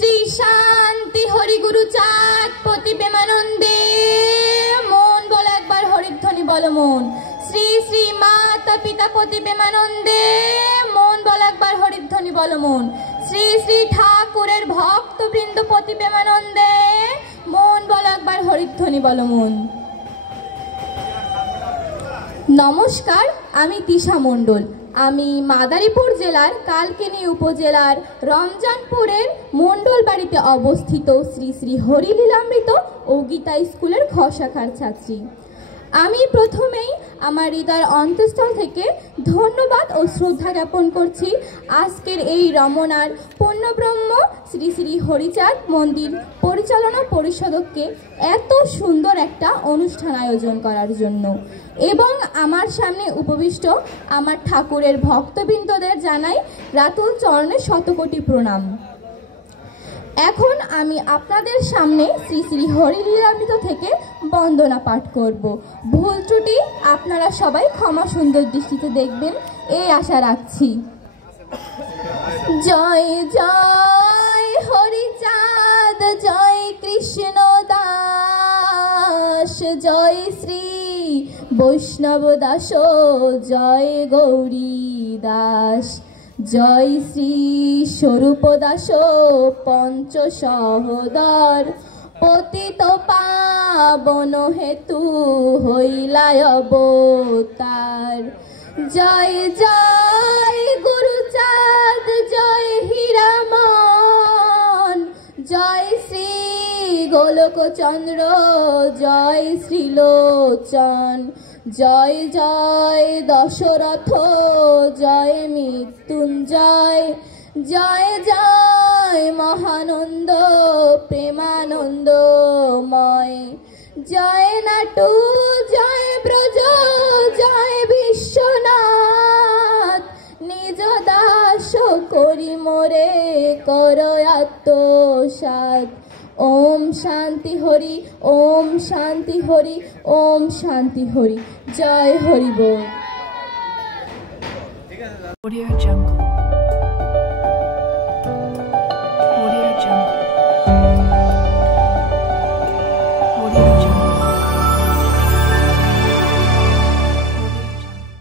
শ্রী শান্তি হরি গুরু চাঁদ পতি প্রেমানন্দে মন বলো একবার হরিধ্বনি বলো মন। শ্রী শ্রী মাতা পিতা পতি প্রেমানন্দে মন বলো একবার হরিধ্বনি বলো মন। শ্রী শ্রী ঠাকুরের ভক্তবৃন্দ পতি প্রেমানন্দে মন বলো একবার হরিধ্বনি বলো মন। নমস্কার, আমি তিশা মণ্ডল। আমি মাদারীপুর জেলার কালকিনি উপজেলার রমজানপুরের মণ্ডল বাড়িতে অবস্থিত শ্রী শ্রী হরিলীলামৃত ও গীতা স্কুলের খ শাখার ছাত্রী। আমি প্রথমেই আমার হৃদয়ের অন্তঃস্থল থেকে ধন্যবাদ ও শ্রদ্ধা জ্ঞাপন করছি আজকের এই রমনার পূর্ণব্রহ্ম শ্রী শ্রী হরিচাঁদ মন্দির পরিচালনা পরিষদকে এত সুন্দর একটা অনুষ্ঠান আয়োজন করার জন্য, এবং আমার সামনে উপবিষ্ট আমার ঠাকুরের ভক্তবৃন্দদের জানাই রাতুল চরণে শতকোটি প্রণাম। এখন আমি আপনাদের সামনে শ্রী শ্রী হরিলীলামৃত থেকে বন্দনা পাঠ করব। ভুল ত্রুটি আপনারা সবাই ক্ষমা সুন্দর দৃষ্টিতে দেখবেন এই আশা রাখছি। জয় জয় হরিচাঁদ, জয় কৃষ্ণ দাস, জয় শ্রী বৈষ্ণব দাস, জয় গৌরী দাস, জয় শ্রী স্বরূপ দাস পঞ্চ সহোদর, পতিত পাবন হেতু হইলায় অবতার। জয় জয় গুরুচাঁদ, জয় হীরামন, জয় শ্রী গোলকচন্দ্র, জয় শ্রীলোচন, জয় জয় দশরথ, জয় মৃত্যুঞ্জয়, জয় জয় মহানন্দ প্রেমানন্দময়, জয় নাটু, জয় ব্রজ, জয় বিশ্বনাথ, নিজ দাস করি মোরে কর আত্মসাৎ। ওম শান্তি হরি, ওম শান্তি হরি, ওম শান্তি হরি। জয় হরি বল। Audio Jungle।